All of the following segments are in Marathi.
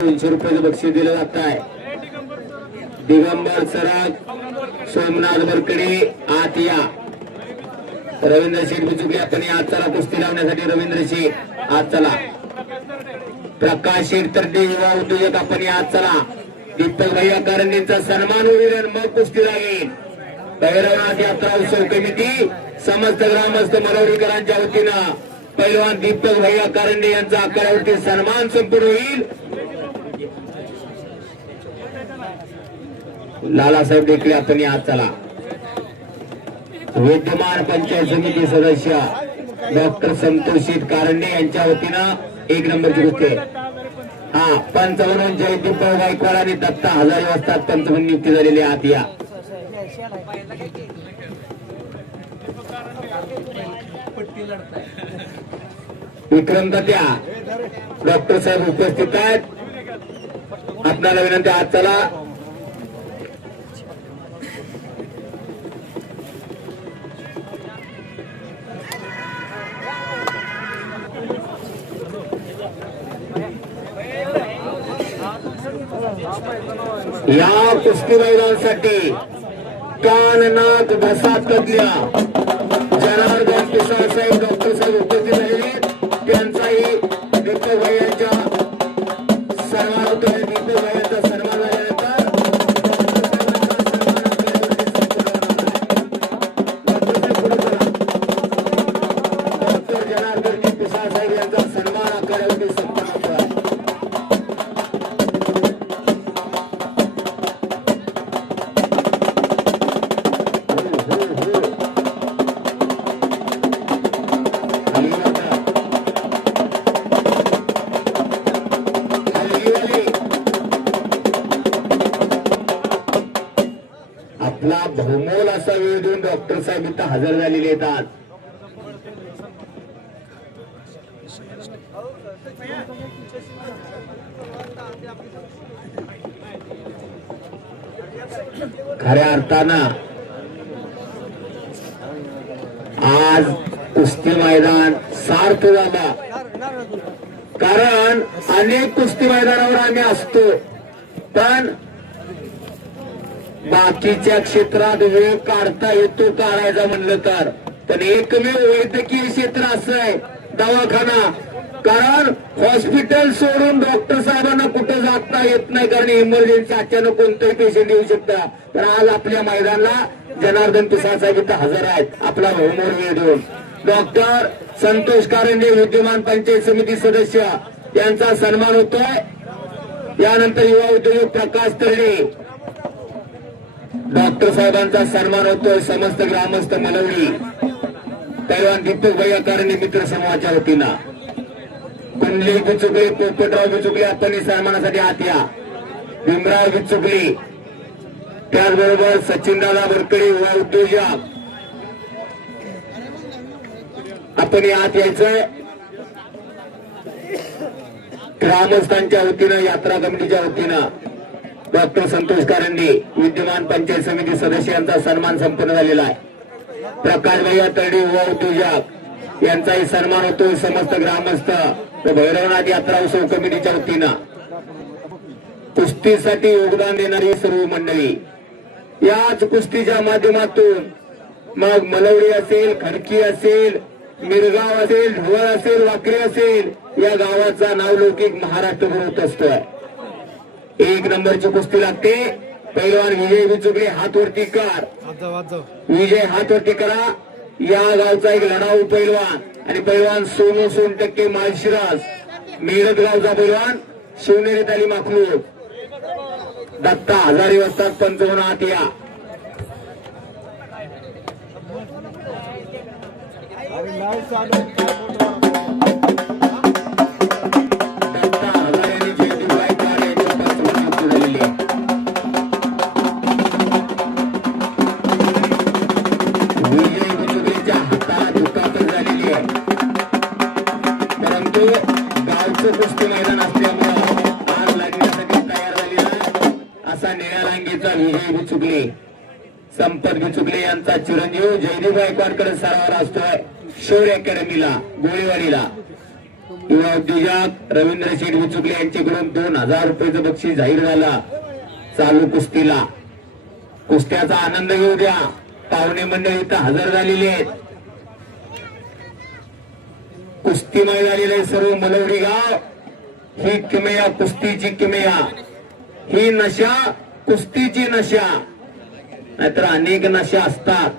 200 रुपयाचं बक्षीस दिलं जात आहे। दिगंबर सराग, सोमनाथ बरकडे आत या। रवींद्र शेठ बिचुकले आपण आज चला कुस्ती लावण्यासाठी रवींद्र शेठ आज चला। प्रकाश शेठ तरडे युवा उद्योजक आपण आज चला। दीपक भैया कारंडींचा सन्मान होईल आणि मग कुस्ती लागेल। भैरवनाथ यात्रा उत्सव कमिटी समस्त ग्रामस्थ मलवडीकरांच्या वतीनं पैलवान दीपक भैया कारंडे यांचा आखाड्यावरती सन्मान संपन्न होईल। लालासाहेब देखील आपण आज चला। विद्यमान पंचायत समिती सदस्य डॉक्टर संतोष कारंडे यांच्या वतीनं 1 नंबरची कुस्ती। हा पंचावन्न जयदीप गायकवाड आणि दत्ता हजारे वाजतात पंच म्हणून नियुक्ती झालेली आत या। विक्रम दत्या डॉक्टर साहेब उपस्थित आहेत। आपल्याला विनंती आज चला। या कुस्ती मैदानासाठी कान नाक घसा तज्ञ जनार्दन पिसाळ साहेब डॉक्टर साहेब उपस्थित झालेले त्यांचाही दीपक भैयांच्या सन्मान होतोय। दीपक भैयांचा सन्मान झाल्यानंतर डॉक्टर जनार्दन पिसाळ साहेब यांचा सन्मान आखाड्यावरती संपन्न होतोय। आपला बहुमोल असा वेळ देऊन डॉक्टर साहेब इथं हजर झालेले आहेत आज। खऱ्या अर्थानं आज कुस्ती मैदान सार्थ झाला, कारण अनेक कुस्ती मैदानावर आम्ही असतो पण बाकीच्या क्षेत्रात वेळ काढता येतो काढायचा म्हणलं तर, पण एकमेव वैद्यकीय क्षेत्र असं आहे दवाखाना, कारण हॉस्पिटल सोडून डॉक्टर साहेबांना कुठे जाता येत नाही, कारण इमर्जन्सी अचानक कोणतंही पेशंट येऊ शकता। पण आज आपल्या मैदानाला जनार्दन पिसाळ साहेब इथं हजर आहेत आपला बहुमोल वेळ देऊन। डॉक्टर संतोष कारंडे विद्यमान पंचायत समिती सदस्य यांचा सन्मान होतोय। यानंतर युवा उद्योजक प्रकाश तरडे डॉक्टर साहेबांचा सन्मान होतोय। समस्त ग्रामस्थ मलवडी पैलवान दीपक भैया कारंडे मित्र समूहाच्या वतीनं कुंडली बिचुकले पोपटराव बिचुकले आपण सन्मानासाठी आत या। भीमराव बिचुकले त्याचबरोबर सचिनदादा बरकडे युवा उद्योजक आपण आत यायचंय। ग्रामस्थांच्या वतीनं यात्रा कमिटीच्या वतीनं डॉक्टर संतोष कारंडे विद्यमान पंचायत समिती सदस्य यांचा सन्मान संपन्न झालेला आहे। प्रकाश भैया तरडे युवा उद्योजक यांचाही सन्मान होतोय समस्त ग्रामस्थ व भैरवनाथ यात्रा उत्सव कमिटीच्या वतीनं। कुस्तीसाठी योगदान देणारी सर्व मंडळी याच कुस्तीच्या माध्यमातून मग मलवडी असेल, खडकी असेल, मिरगाव असेल, ढवळ असेल, वाकरी असेल, या गावाचा नावलौकिक महाराष्ट्रभर होत असतोय। 1 नंबरची कुस्ती लागते। पैलवान विजय बिचुकले हात वरती कर, विजय हात वरती करा। या गावचा एक लढाऊ पैलवान आणि पैलवान सोनू सोनटक्के माळशिरस मेळत गावचा पैलवान शिवनेरी तालीम अखलूज दत्ता हजारे वाजतात पंचावन्न आत या। गावचं कुस्ती मैदान असल्यामुळे आज लागण्यासाठी तयार झालेला असा निळ्या रांगेचा विजय बिचुकले संपत बिचुकले यांचा चिरंजीव जयदीप गायकवाडकडे सरावाला असतोय शौर्य अकॅडमीला गोळीवाडीला। युवा उद्योजक रवींद्र शेठ विचुकले यांच्याकडून 2000 रुपयाचं बक्षीस जाहीर झाला चालू कुस्तीला. कुस्त्याचा आनंद घेऊ द्या. पाहुणे मंडळी इथं हजर झालेली आहेत. कुस्तीमय झालेले आहे सर्व मलवडी गाव. ही किमया कुस्तीची किमया, ही नशा कुस्तीची नशा, नाहीतर अनेक नशा असतात.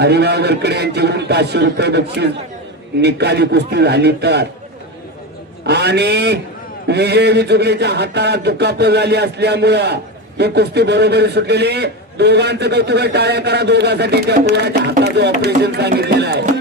हरिभाऊ वरकडे यांच्याकडून 500 रुपये बक्षीस निकाली कुस्ती झाली तर. आणि विजय विचुकलेच्या हाताला दुखापत झाली असल्यामुळं ही कुस्ती बरोबरी सुटलेली. दोघांचं कौतुक, टाळ्या करा दोघांसाठी. त्या पोराच्या हाताचं ऑपरेशन सांगितलेलं आहे.